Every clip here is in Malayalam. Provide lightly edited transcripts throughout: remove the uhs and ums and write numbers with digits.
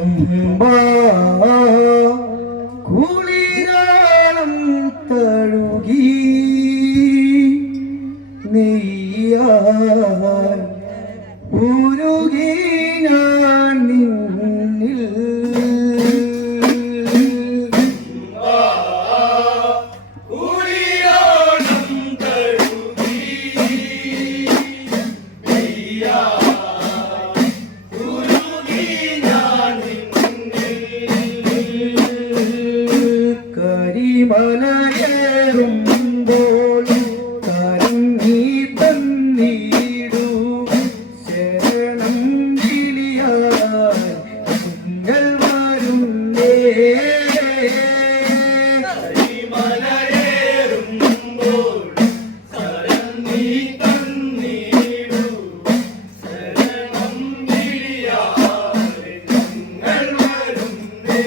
പമ്പാ കുളിരാളം തഴുകി നെയ്യാൻ ഉരുകി ഞാൻ നിന്നിൽ കരിമലയേറുമ്പോൾ കരഞ്ഞി തന്നീടു ശരണം കിളിയാൻ നിങ്ങൾ വരുന്നേ കരിമലയേറുമ്പോൾ കരഞ്ഞി തന്നീടു ശരണം കിളിയാൻ നിങ്ങൾ വരുന്നേ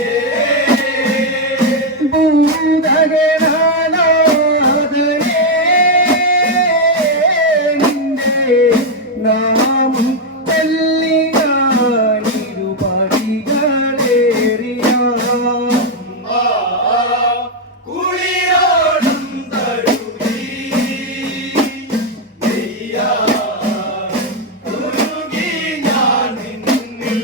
നാമം തല്ലിയാനിരുപടികളേറിയ കുളിരോടും തഴുകി ഉരുകി ഞാൻ നിന്നിൽ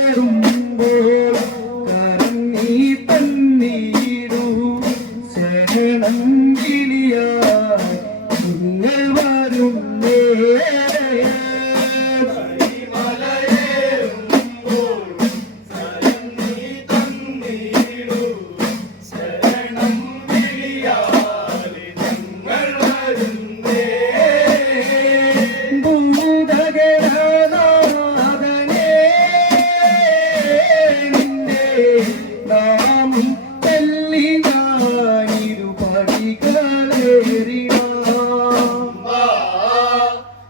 കരിമലയേറുമ്പോൾ കരഞ്ഞി തന്നീടു ശരണം കിളിയാൻ നിങ്ങൾ വരുന്നേ കരിമലയേറുമ്പോൾ കരഞ്ഞി തന്നീടു ശരണം കിളിയാൻ നിങ്ങൾ വരുന്നേ ഭൂതഗണനാഥനേ നിന്റെ നാമം തല്ലി ഞാനിരുപടികളേറിയ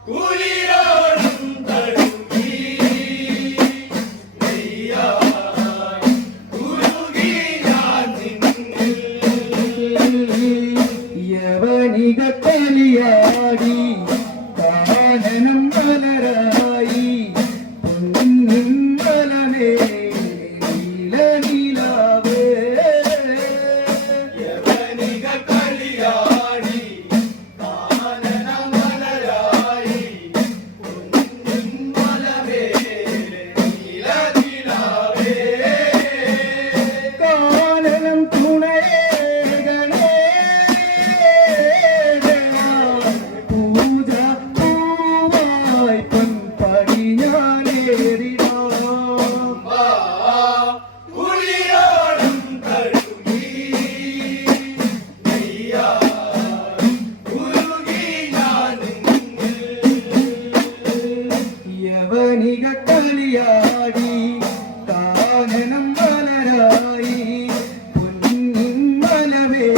കുളിരോടും തഴുകി ഉരുകി ഞാൻ നിന്നിൽ യവനിക കലിയാടി കാനനം മലരായി പൊന്നിൻ മലമേ നീലനിലാവേ യവനിക കളിയാടി കാനനമലരായി പൊന്നിൻ മലമേലെ നീലനിലാവേ കാനനം തുണയേകണേ പൂജ പൂവായി പൊൻപടി ഞാനേറിടാം കുളിരോടും തഴുകി ഉരുകി ഞാൻ യവനിക കളിയാടി കാനനം മലരായി പൊന്നിൻ മലവേ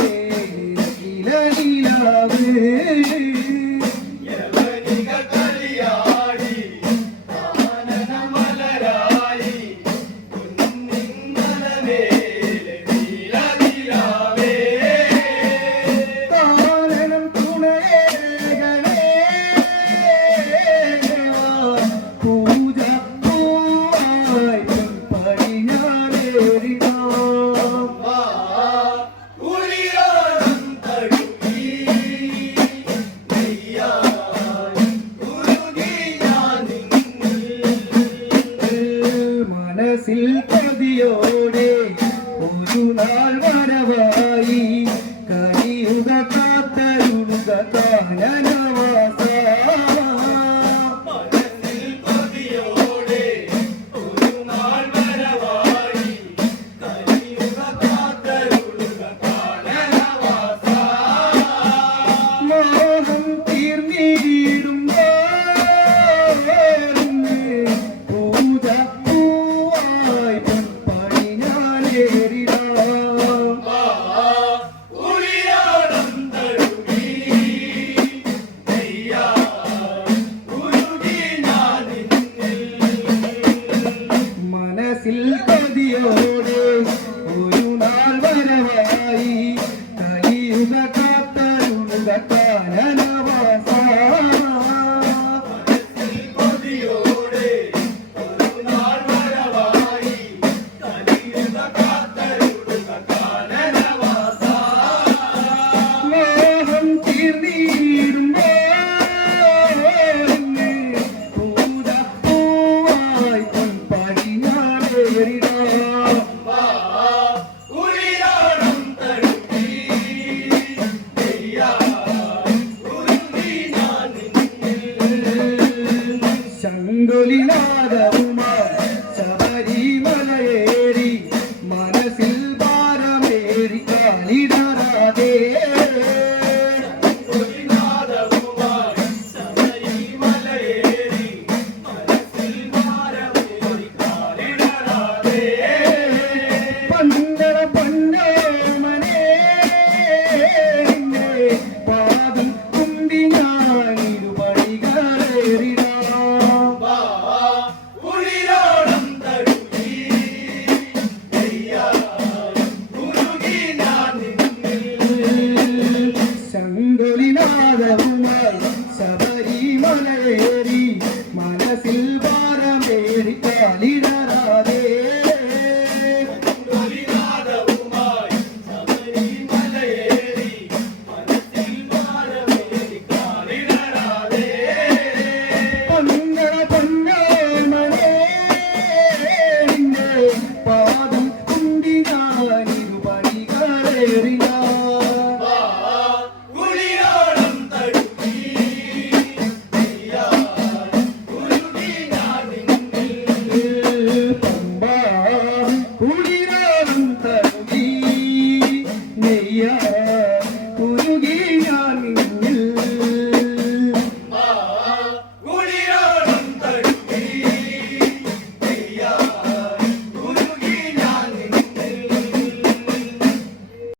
ഇലനിലാവേ യവനിക കളിയാടി കാനനമലരായി പൊന്നിൻ മലമേലെ നീലനിലാവേ കാനനം തുണയേകണേ പൂജ പൂവായി പൊൻപടി ഞാനേറിടാം കുളിരോടും തഴുകി ഉരുകി ഞാൻ മനസ്സിൽ പതിയോടെ ഒരു നാൾ വരവായി കരിയുക കാത്തരുളുക കാനനവാസ മനസ്സിൽ പതിയോടെ ഒരു നാൾ വരവായി കലിയുഗ കാത്തരുളുക കാനനവാസ മോഹം തീർന്നിടും പൂജ പൂവായി ശങ്കുലിനാദവുമായി ശബരിമലയേറി മനസ്സിൽ ഭാരമേറി കാലിടറാതെ ശങ്കുലിനാദവുമായി ശബരിമലയേറി മനസ്സിൽ ഭാരമേറി കാലിടറാതെ പണ്ടറ പൊന്നോമനേ നിന്നെ പാദം കുമ്പി ഞാനിരുപടികളേറിടാം ഉളിരോളം തഴുകി ഉരുകി ഞാൻ നിന്നിൽ ശങ്കുലിനാദവുമായി ശബരിമലയേറി മനസ്സിൽ